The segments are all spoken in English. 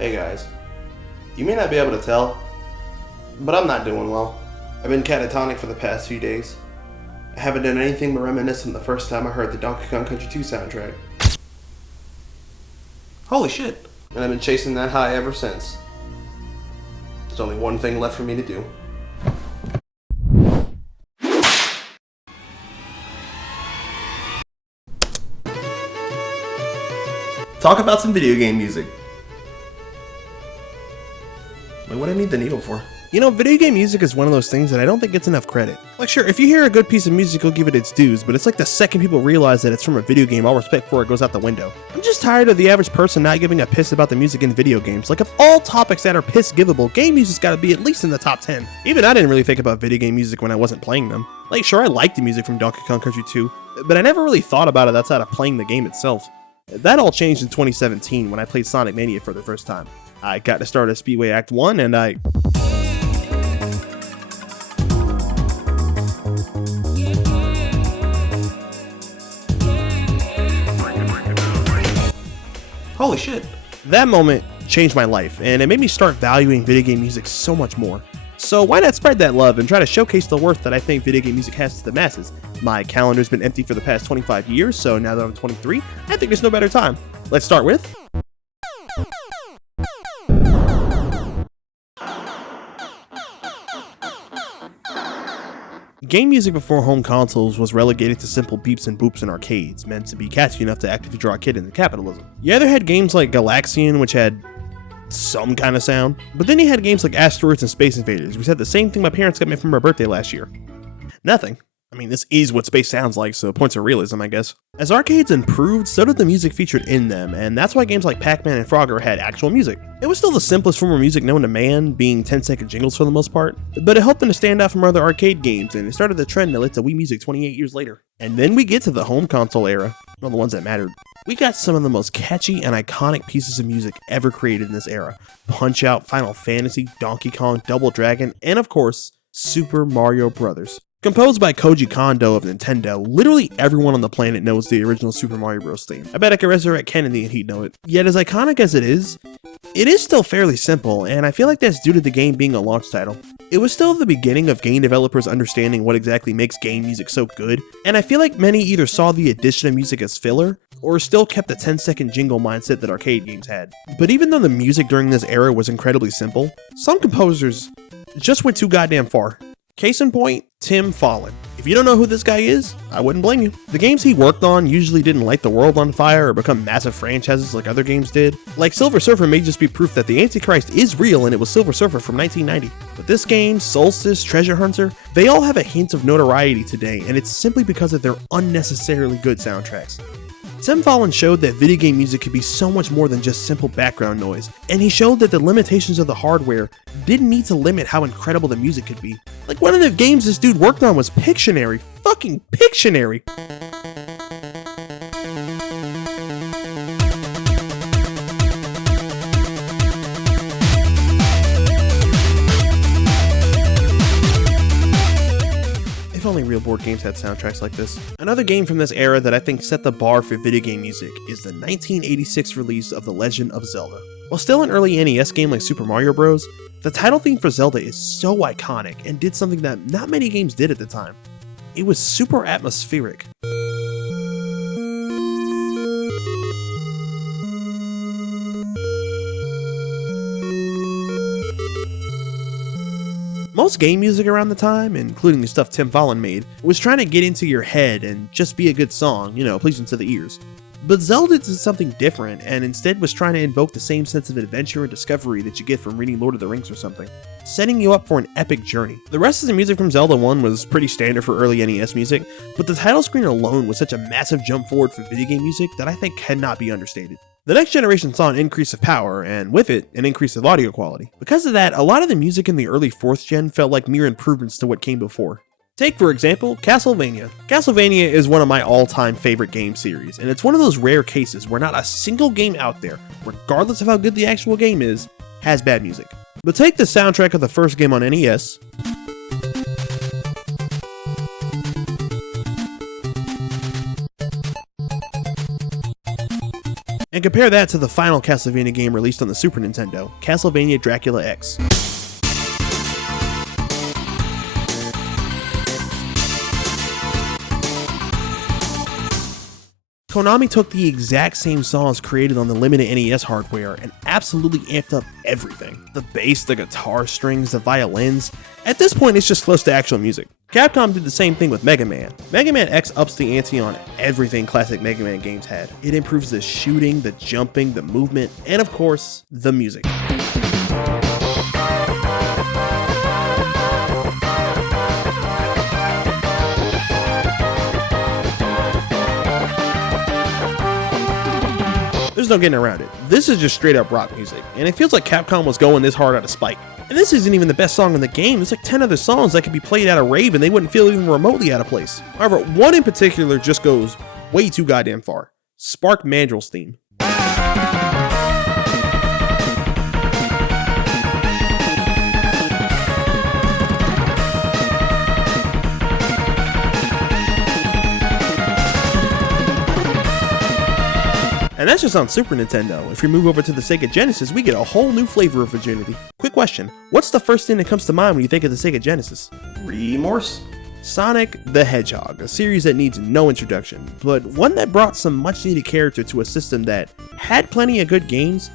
Hey guys, you may not be able to tell, but I'm not doing well. I've been catatonic for the past few days. I haven't done anything but reminisce from the first time I heard the Donkey Kong Country 2 soundtrack. Holy shit! And I've been chasing that high ever since. There's only one thing left for me to do. Talk about some video game music. Wait, what do I need the needle for? You know, video game music is one of those things that I don't think gets enough credit. Like, sure, if you hear a good piece of music, you'll give it its dues, but it's like the second people realize that it's from a video game, all respect for it goes out the window. I'm just tired of the average person not giving a piss about the music in video games. Like, of all topics that are piss-givable, game music's gotta be at least in the top 10. Even I didn't really think about video game music when I wasn't playing them. Like, sure, I liked the music from Donkey Kong Country 2, but I never really thought about it outside of playing the game itself. That all changed in 2017 when I played Sonic Mania for the first time. I got to start at Speedway Act 1 and Holy shit. That moment changed my life, and it made me start valuing video game music so much more. So why not spread that love and try to showcase the worth that I think video game music has to the masses? My calendar's been empty for the past 25 years, so now that I'm 23, I think there's no better time. Let's start with... Game music before home consoles was relegated to simple beeps and boops in arcades, meant to be catchy enough to actively draw a kid into capitalism. You either had games like Galaxian, which had some kind of sound, but then you had games like Asteroids and Space Invaders, which had the same thing my parents got me for my birthday last year. Nothing. I mean, this is what space sounds like, so points of realism, I guess. As arcades improved, so did the music featured in them, and that's why games like Pac-Man and Frogger had actual music. It was still the simplest form of music known to man, being 10-second jingles for the most part, but it helped them to stand out from other arcade games, and it started the trend that led to Wii Music 28 years later. And then we get to the home console era, well, the ones that mattered. We got some of the most catchy and iconic pieces of music ever created in this era. Punch-Out!, Final Fantasy, Donkey Kong, Double Dragon, and of course, Super Mario Bros. Composed by Koji Kondo of Nintendo, literally everyone on the planet knows the original Super Mario Bros. Theme. I bet I could resurrect Kennedy and he'd know it. Yet as iconic as it is still fairly simple, and I feel like that's due to the game being a launch title. It was still the beginning of game developers understanding what exactly makes game music so good, and I feel like many either saw the addition of music as filler, or still kept the 10-second jingle mindset that arcade games had. But even though the music during this era was incredibly simple, some composers just went too goddamn far. Case in point, Tim Follin. If you don't know who this guy is, I wouldn't blame you. The games he worked on usually didn't light the world on fire or become massive franchises like other games did. Like Silver Surfer may just be proof that the Antichrist is real and it was Silver Surfer from 1990. But this game, Solstice, Treasure Hunter, they all have a hint of notoriety today, and it's simply because of their unnecessarily good soundtracks. Tim Follin showed that video game music could be so much more than just simple background noise, and he showed that the limitations of the hardware didn't need to limit how incredible the music could be. Like, one of the games this dude worked on was Pictionary. Fucking Pictionary! If only real board games had soundtracks like this. Another game from this era that I think set the bar for video game music is the 1986 release of The Legend of Zelda. While still an early NES game like Super Mario Bros., the title theme for Zelda is so iconic and did something that not many games did at the time. It was super atmospheric. Most game music around the time, including the stuff Tim Follin made, was trying to get into your head and just be a good song, pleasing to the ears. But Zelda did something different, and instead was trying to invoke the same sense of adventure and discovery that you get from reading Lord of the Rings or something, setting you up for an epic journey. The rest of the music from Zelda 1 was pretty standard for early NES music, but the title screen alone was such a massive jump forward for video game music that I think cannot be understated. The next generation saw an increase of power, and with it, an increase of audio quality. Because of that, a lot of the music in the early 4th gen felt like mere improvements to what came before. Take, for example, Castlevania. Castlevania is one of my all-time favorite game series, and it's one of those rare cases where not a single game out there, regardless of how good the actual game is, has bad music. But take the soundtrack of the first game on NES, And compare that to the final Castlevania game released on the Super Nintendo, Castlevania Dracula X. Konami took the exact same songs created on the limited NES hardware and absolutely amped up everything. The bass, the guitar strings, the violins. At this point, it's just close to actual music. Capcom did the same thing with Mega Man. Mega Man X ups the ante on everything classic Mega Man games had. It improves the shooting, the jumping, the movement, and of course, the music. There's no getting around it. This is just straight up rock music, and it feels like Capcom was going this hard out of spite. And this isn't even the best song in the game. There's like 10 other songs that could be played at a rave and they wouldn't feel even remotely out of place. However, one in particular just goes way too goddamn far. Spark Mandrill's theme. And that's just on Super Nintendo. If you move over to the Sega Genesis, we get a whole new flavor of virginity. Quick question, what's the first thing that comes to mind when you think of the Sega Genesis? Remorse? Sonic the Hedgehog, a series that needs no introduction, but one that brought some much needed character to a system that had plenty of good games,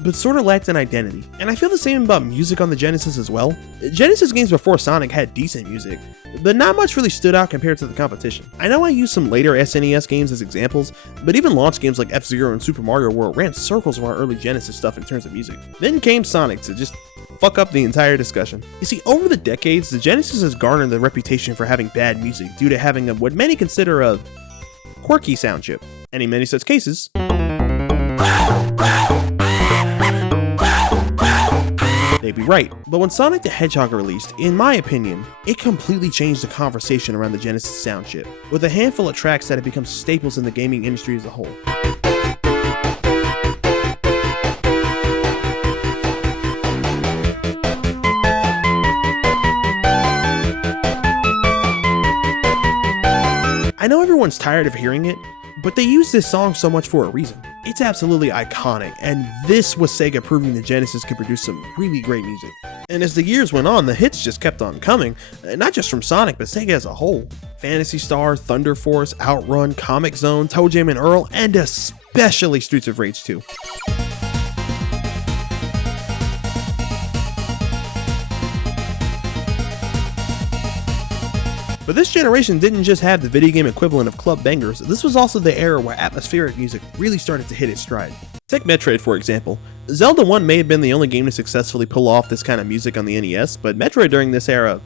but sort of lacked an identity. And I feel the same about music on the Genesis as well. Genesis games before Sonic had decent music, but not much really stood out compared to the competition. I know I used some later SNES games as examples, but even launch games like F-Zero and Super Mario World ran circles around early Genesis stuff in terms of music. Then came Sonic to just fuck up the entire discussion. You see, over the decades, the Genesis has garnered the reputation for having bad music due to having what many consider a quirky sound chip. And in many such cases, they'd be right. But when Sonic the Hedgehog released, in my opinion, it completely changed the conversation around the Genesis sound chip, with a handful of tracks that have become staples in the gaming industry as a whole. I know everyone's tired of hearing it, but they use this song so much for a reason. It's absolutely iconic, and this was Sega proving the Genesis could produce some really great music. And as the years went on, the hits just kept on coming, not just from Sonic, but Sega as a whole. Phantasy Star, Thunder Force, Outrun, Comic Zone, Toe Jam and Earl, and especially Streets of Rage 2. But this generation didn't just have the video game equivalent of club bangers, this was also the era where atmospheric music really started to hit its stride. Take Metroid for example. Zelda 1 may have been the only game to successfully pull off this kind of music on the NES, but Metroid during this era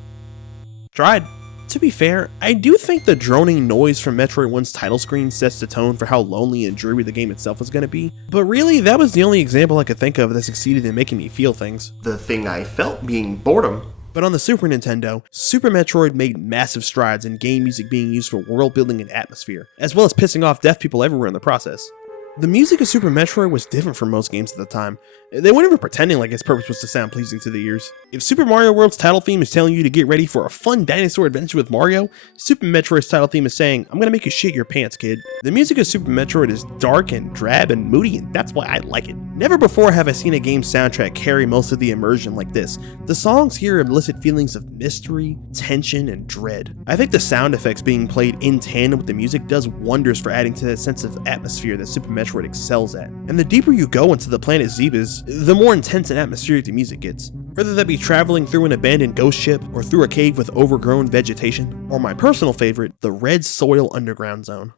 tried. To be fair, I do think the droning noise from Metroid 1's title screen sets the tone for how lonely and dreary the game itself was going to be, but really that was the only example I could think of that succeeded in making me feel things. The thing I felt being boredom. But on the Super Nintendo, Super Metroid made massive strides in game music being used for world building and atmosphere, as well as pissing off deaf people everywhere in the process. The music of Super Metroid was different from most games at the time. They weren't even pretending like its purpose was to sound pleasing to the ears. If Super Mario World's title theme is telling you to get ready for a fun dinosaur adventure with Mario, Super Metroid's title theme is saying, I'm gonna make you shit your pants, kid. The music of Super Metroid is dark and drab and moody, and that's why I like it. Never before have I seen a game's soundtrack carry most of the immersion like this. The songs here elicit feelings of mystery, tension, and dread. I think the sound effects being played in tandem with the music does wonders for adding to that sense of atmosphere that Super Metroid excels at. And the deeper you go into the planet Zebes, the more intense and atmospheric the music gets. Whether that be traveling through an abandoned ghost ship, or through a cave with overgrown vegetation, or my personal favorite, the Red Soil Underground Zone.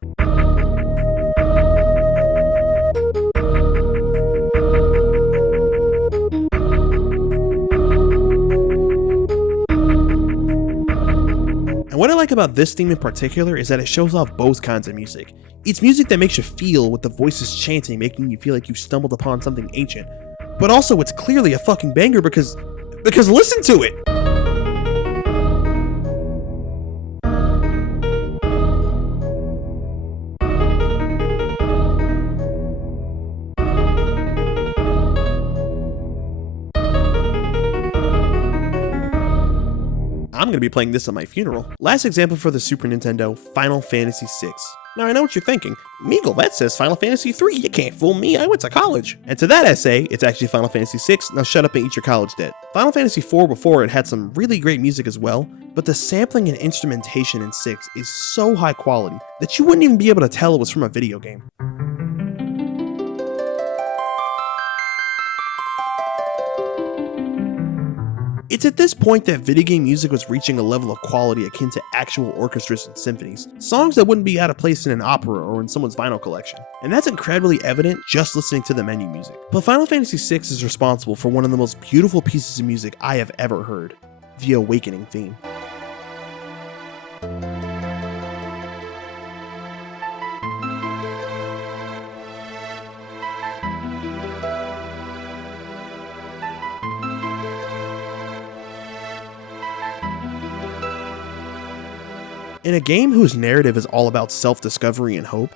And what I like about this theme in particular is that it shows off both kinds of music. It's music that makes you feel with the voices chanting, making you feel like you've stumbled upon something ancient. But also it's clearly a fucking banger because listen to it! I'm gonna be playing this on my funeral. Last example for the Super Nintendo, Final Fantasy VI. Now I know what you're thinking. Meegle, that says Final Fantasy 3. You can't fool me. I went to college. And to that I say, it's actually Final Fantasy 6. Now shut up and eat your college debt. Final Fantasy 4 before it had some really great music as well, but the sampling and instrumentation in 6 is so high quality that you wouldn't even be able to tell it was from a video game. It's at this point that video game music was reaching a level of quality akin to actual orchestras and symphonies, songs that wouldn't be out of place in an opera or in someone's vinyl collection. And that's incredibly evident just listening to the menu music. But Final Fantasy VI is responsible for one of the most beautiful pieces of music I have ever heard, the Awakening theme. In a game whose narrative is all about self-discovery and hope,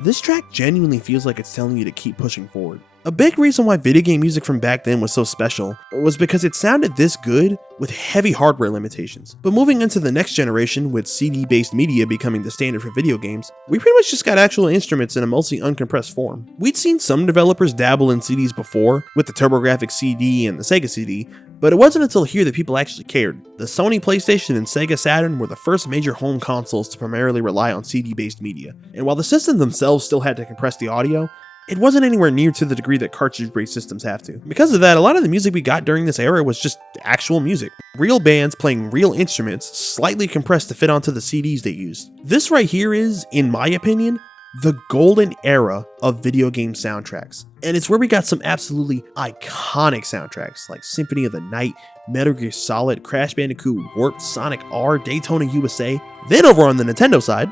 this track genuinely feels like it's telling you to keep pushing forward. A big reason why video game music from back then was so special was because it sounded this good with heavy hardware limitations. But moving into the next generation, with CD-based media becoming the standard for video games, we pretty much just got actual instruments in a mostly uncompressed form. We'd seen some developers dabble in CDs before, with the TurboGrafx CD and the Sega CD, but it wasn't until here that people actually cared. The Sony PlayStation and Sega Saturn were the first major home consoles to primarily rely on CD-based media, and while the systems themselves still had to compress the audio, it wasn't anywhere near to the degree that cartridge-based systems have to. Because of that, a lot of the music we got during this era was just actual music. Real bands playing real instruments, slightly compressed to fit onto the CDs they used. This right here is, in my opinion, the golden era of video game soundtracks. And it's where we got some absolutely iconic soundtracks like Symphony of the Night, Metal Gear Solid, Crash Bandicoot, Warped, Sonic R, Daytona USA. Then over on the Nintendo side,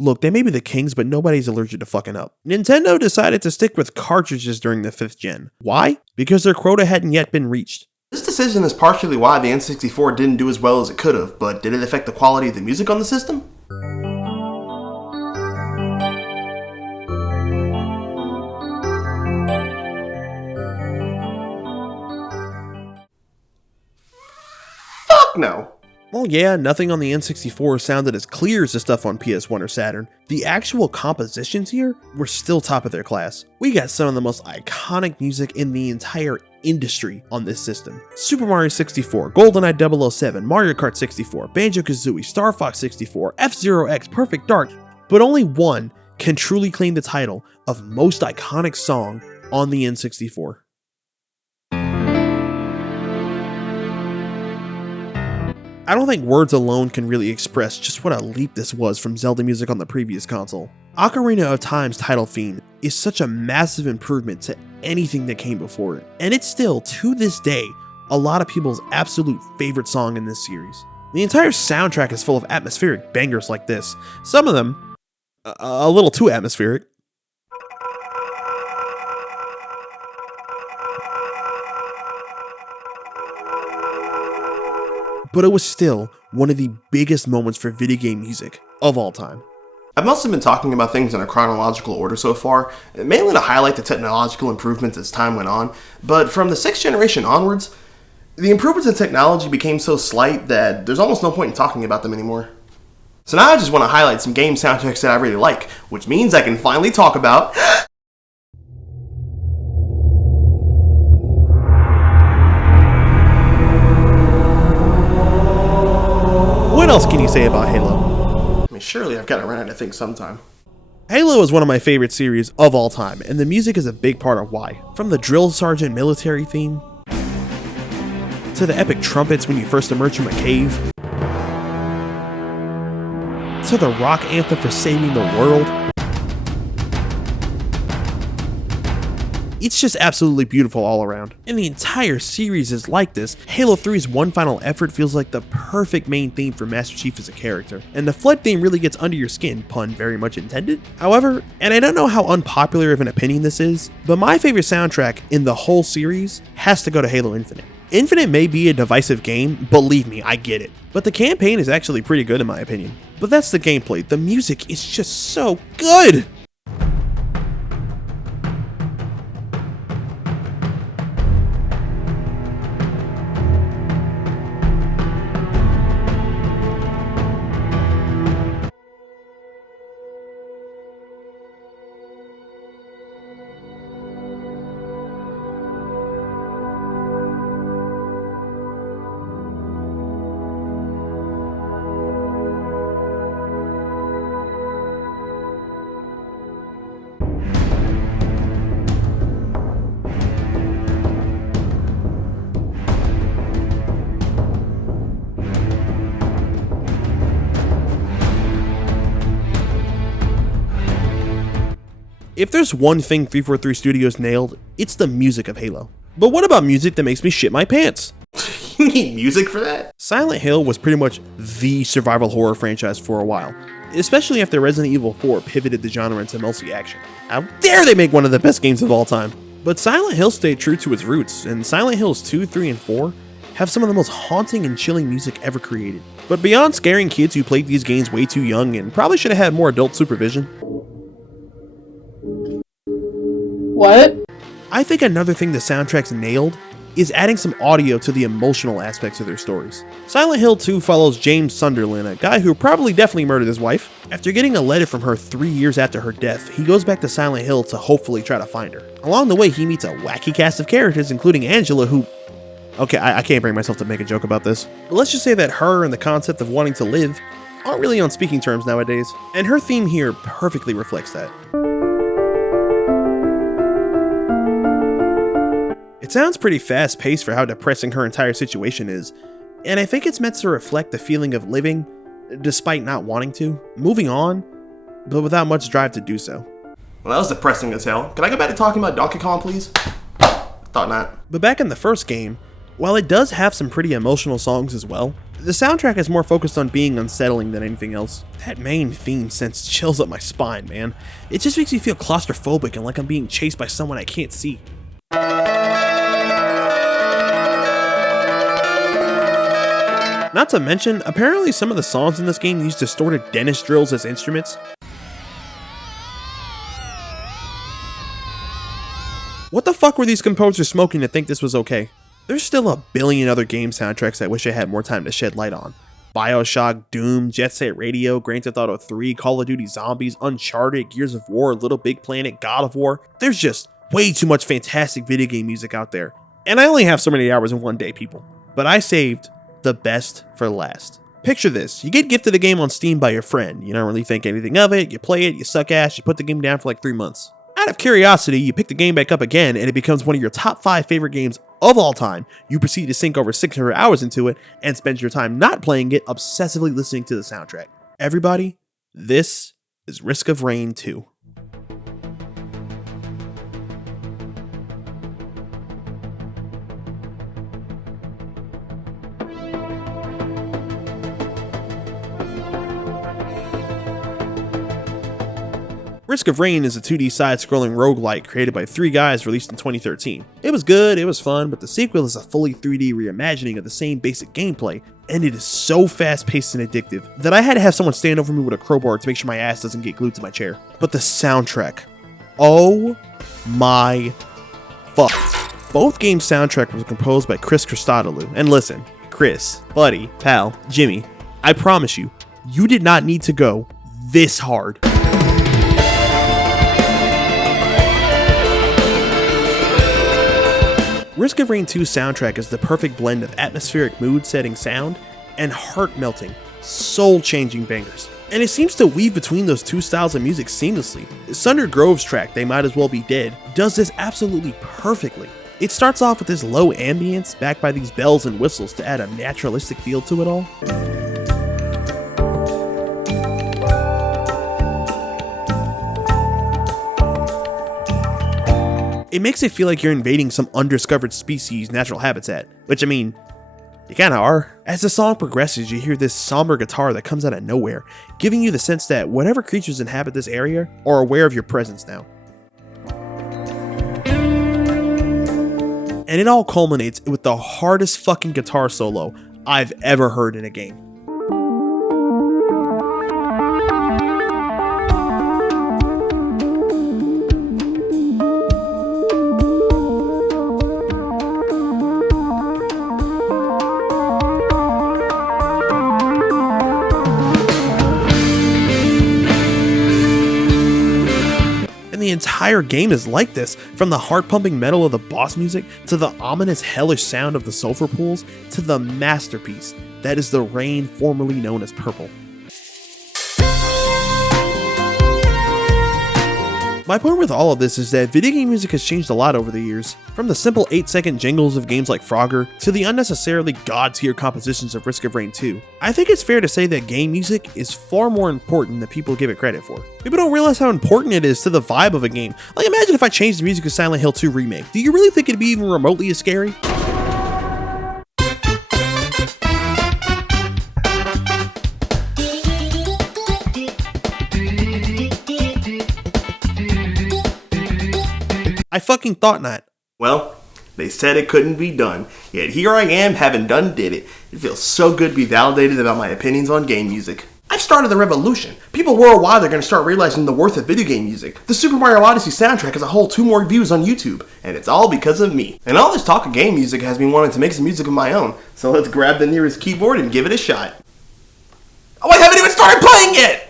look, they may be the kings, but nobody's allergic to fucking up. Nintendo decided to stick with cartridges during the 5th gen. Why? Because their quota hadn't yet been reached. This decision is partially why the N64 didn't do as well as it could have, but did it affect the quality of the music on the system? Fuck no! Well, yeah, nothing on the N64 sounded as clear as the stuff on PS1 or Saturn. The actual compositions here were still top of their class. We got some of the most iconic music in the entire industry on this system. Super Mario 64, GoldenEye 007, Mario Kart 64, Banjo-Kazooie, Star Fox 64, F-Zero X, Perfect Dark, but only one can truly claim the title of most iconic song on the N64. I don't think words alone can really express just what a leap this was from Zelda music on the previous console. Ocarina of Time's title theme is such a massive improvement to anything that came before it, and it's still, to this day, a lot of people's absolute favorite song in this series. The entire soundtrack is full of atmospheric bangers like this, some of them a little too atmospheric. But it was still one of the biggest moments for video game music of all time. I've mostly been talking about things in a chronological order so far, mainly to highlight the technological improvements as time went on, but from the 6th generation onwards, the improvements in technology became so slight that there's almost no point in talking about them anymore. So now I just want to highlight some game soundtracks that I really like, which means I can finally talk about What else can you say about Halo? I mean, surely I've got to run out of things sometime. Halo is one of my favorite series of all time, and the music is a big part of why. From the drill sergeant military theme, to the epic trumpets when you first emerge from a cave, to the rock anthem for saving the world. It's just absolutely beautiful all around. And the entire series is like this. Halo 3's One Final Effort feels like the perfect main theme for Master Chief as a character, and the Flood theme really gets under your skin, pun very much intended. However, and I don't know how unpopular of an opinion this is, but my favorite soundtrack in the whole series has to go to Halo Infinite. Infinite may be a divisive game, believe me, I get it. But the campaign is actually pretty good in my opinion. But that's the gameplay, the music is just so good! If there's one thing 343 Studios nailed, it's the music of Halo. But what about music that makes me shit my pants? You need music for that? Silent Hill was pretty much the survival horror franchise for a while, especially after Resident Evil 4 pivoted the genre into multi-action. How dare they make one of the best games of all time? But Silent Hill stayed true to its roots, and Silent Hills 2, 3, and 4 have some of the most haunting and chilling music ever created. But beyond scaring kids who played these games way too young and probably should have had more adult supervision, What? I think another thing the soundtracks nailed is adding some audio to the emotional aspects of their stories. Silent Hill 2 follows James Sunderland, a guy who probably definitely murdered his wife. After getting a letter from her 3 years after her death, he goes back to Silent Hill to hopefully try to find her. Along the way, he meets a wacky cast of characters, including Angela, who... Okay, I can't bring myself to make a joke about this, but let's just say that her and the concept of wanting to live aren't really on speaking terms nowadays, and her theme here perfectly reflects that. It sounds pretty fast-paced for how depressing her entire situation is, and I think it's meant to reflect the feeling of living, despite not wanting to, moving on, but without much drive to do so. Well, that was depressing as hell. Can I go back to talking about Donkey Kong, please? Thought not. But back in the first game, while it does have some pretty emotional songs as well, the soundtrack is more focused on being unsettling than anything else. That main theme sends chills up my spine, man. It just makes me feel claustrophobic and like I'm being chased by someone I can't see. Not to mention, apparently some of the songs in this game use distorted dentist drills as instruments. What the fuck were these composers smoking to think this was okay? There's still a billion other game soundtracks I wish I had more time to shed light on. BioShock, Doom, Jet Set Radio, Grand Theft Auto 3, Call of Duty Zombies, Uncharted, Gears of War, Little Big Planet, God of War. There's just way too much fantastic video game music out there. And I only have so many hours in one day, people. But I saved the best for last. Picture this, you get gifted a game on Steam by your friend, you don't really think anything of it, you play it, you suck ass, you put the game down for like 3 months. Out of curiosity, you pick the game back up again and it becomes one of your top 5 favorite games of all time. You proceed to sink over 600 hours into it and spend your time not playing it, obsessively listening to the soundtrack. Everybody, this is Risk of Rain 2. Risk of Rain is a 2D side-scrolling roguelike created by 3 guys released in 2013. It was good, it was fun, but the sequel is a fully 3D reimagining of the same basic gameplay, and it is so fast-paced and addictive that I had to have someone stand over me with a crowbar to make sure my ass doesn't get glued to my chair. But the soundtrack, oh my fuck. Both games' soundtrack was composed by Chris Christodoulou, and listen, Chris, buddy, pal, Jimmy, I promise you, you did not need to go this hard. Risk of Rain 2's soundtrack is the perfect blend of atmospheric mood-setting sound and heart-melting, soul-changing bangers. And it seems to weave between those two styles of music seamlessly. Sunder Grove's track, They Might As Well Be Dead, does this absolutely perfectly. It starts off with this low ambience backed by these bells and whistles to add a naturalistic feel to it all. It makes it feel like you're invading some undiscovered species' natural habitat, which I mean, you kinda are. As the song progresses, you hear this somber guitar that comes out of nowhere, giving you the sense that whatever creatures inhabit this area are aware of your presence now. And it all culminates with the hardest fucking guitar solo I've ever heard in a game. The entire game is like this, from the heart-pumping metal of the boss music, to the ominous hellish sound of the sulfur pools, to the masterpiece that is the rain formerly known as Purple. My point with all of this is that video game music has changed a lot over the years. From the simple 8-second jingles of games like Frogger, to the unnecessarily god-tier compositions of Risk of Rain 2. I think it's fair to say that game music is far more important than people give it credit for. People don't realize how important it is to the vibe of a game. Like, imagine if I changed the music of Silent Hill 2 Remake. Do you really think it'd be even remotely as scary? I fucking thought not. Well, they said it couldn't be done, yet here I am having done did it. It feels so good to be validated about my opinions on game music. I've started the revolution. People worldwide are going to start realizing the worth of video game music. The Super Mario Odyssey soundtrack has a whole 2 more views on YouTube, and it's all because of me. And all this talk of game music has me wanting to make some music of my own, so let's grab the nearest keyboard and give it a shot. Oh, I haven't even started playing yet!